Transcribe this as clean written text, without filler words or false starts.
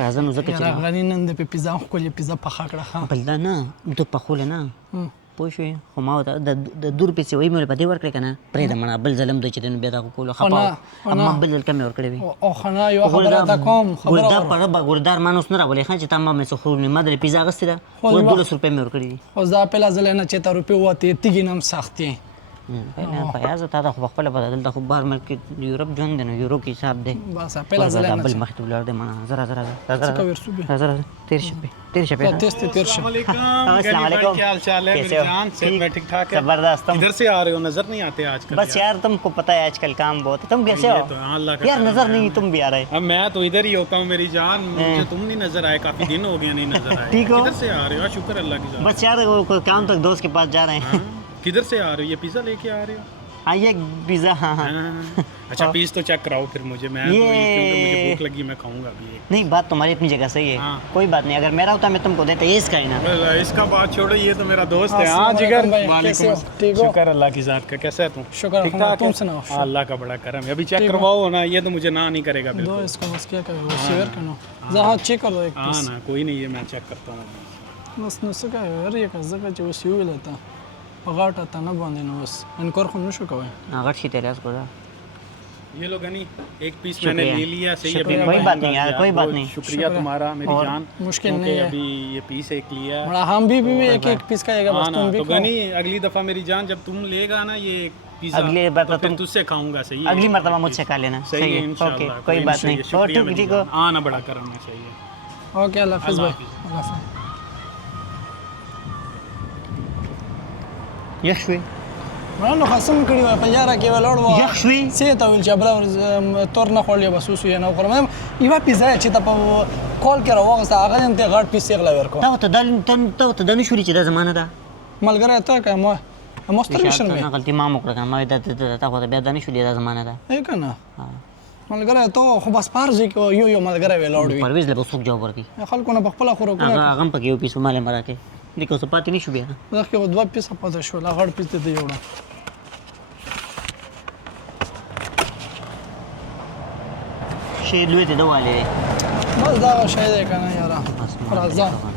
راځه نو ځکه چې یاره غني نن د پیزا ښکلې پیزا پخه کړه ښه بل دا نه ته پخوله نه پوه شوې خو ما ورته د دور پیسې وایي مې ورته په دې ورکړې که نه پرېږده مړه بل ځل هم دوی چې دی نو بیا دغه کولو خفه ما بل ځل کمې ورکړې وي او ښه نه یوه خبره ته کوم ګلدار په ربه ګلدار ما نوس نه راولې ښه چې تا ما مې څه خورلې ما درې پیزا اخیستې ده 12 روپۍ مې ورکړي دي خو دا پهله ځل نه چې ته روپۍ ووتې تیږې نه هم سخت یې نه فیاضه تا ته خو پخپله پته دلته خو بهر ملک کې یورپ ژوند دی نو یورو کې حساب دی بس پهله ځل نه بل مخې ته ولاړ دی مړه راځه راځه څه کوې رسوبې راځه تیر شه تیر شه تیز تیر شه السلام علیکم क्या हाल चाल है मेरी जान सेहत में ठीक ठाक है जबरदस्त तुम किधर से आ रहे हो नजर नहीं आते आजकल बस यार तुमको पता है आजकल काम बहुत है तुम कैसे हो तो अल्लाह का यार नजर नहीं तुम भी आ रहे अब मैं तो इधर ही होता हूँ मेरी जान मुझे तुम नहीं नजर आए काफी दिन हो गए नहीं नजर आए ठीक हो? किधर से आ रहे हो शुक्र अल्लाह की जान बस यार वो कोई काम तक दोस्त के पास जा रहे हैं किधर से आ रहे हो ये पिज्जा लेके आ रहे हो आइए पिज्जा हाँ हाँ अच्छा पीस तो चेक कराओ फिर मुझे मैं तो क्योंकि मुझे भूख लगी मैं खाऊंगा अभी एक नहीं बात तुम्हारी अपनी जगह सही है कोई बात नहीं अगर मेरा होता मैं तुमको देता ये इसका ही ना इसका बात छोड़ो ये तो मेरा दोस्त है हाँ जिगर वालेकुम शुक्र अल्लाह की जात का कैसा है तुम शुक्र तुम सुनाओ अल्लाह का बड़ा करम है अभी चेक करवाओ ना ये तो मुझे ना नहीं करेगा दो बिल्कुल इसको बस क्या करो शेयर करो जहाँ चेक करो एक हाँ ना कोई नहीं है मैं चेक करता हूँ बस نو څه کوي هر یو کس ځکه چې اوس یو ویل ته په غاټه ته نه باندې نو اوس انکار خو نشو کوی अगर शी तेरे को ये लो गनी एक पीस मैंने ले लिया सही अभी कोई बात नहीं यार कोई बात नहीं शुक्रिया तुम्हारा मेरी जान मुश्किल क्योंकि नहीं है अभी ये पीस एक लिया बड़ा हम भी एक एक पीस खाएगा बस हाँ ना तुम भी तो गनी अगली दफा मेरी जान जब तुम लेगा ना ये पिज्जा अगली बार तो तो फिर तुम तुझसे खाऊंगा सही है अगली मर्तबा मुझसे खा लेना सही है ओके इंशाल्लाह कोई बात नहीं और ठीक हो हाँ ना बड़ा करम है सही है ओके अल्लाह हाफिज़ भाई अल्लाह हाफिज़ यशवी نو خاصم کړي وای په یاره کې ولاړ و یخ شوي سي ته ویل چې بل تور نه خورلې بس اوس یې نه خورم یو پیزا چې ته په کال کې راوغسته هغه هم ته غټ پیس یې غلا ورکو تا ته د نشوري چې د زمانه ده ملګری ته کوم مستر مشن نه غلطي ما مو کړه ما دا تا خو بیا د نشوري د زمانه ده اې کنه ملګری ته خو بس پارځي کې یو ملګری ولاړ وي پرویز له بسوک جواب ورکی خلکو نه خپل خورو کنه هغه هم پکې یو پیس مال مراکه دغه څه پاتې نشو بیا دا کې دوه پیسه پاتې شو لا غړ پیس ته یوړه شی لوی ته دواله بس دا شی دی کنه یاره راځه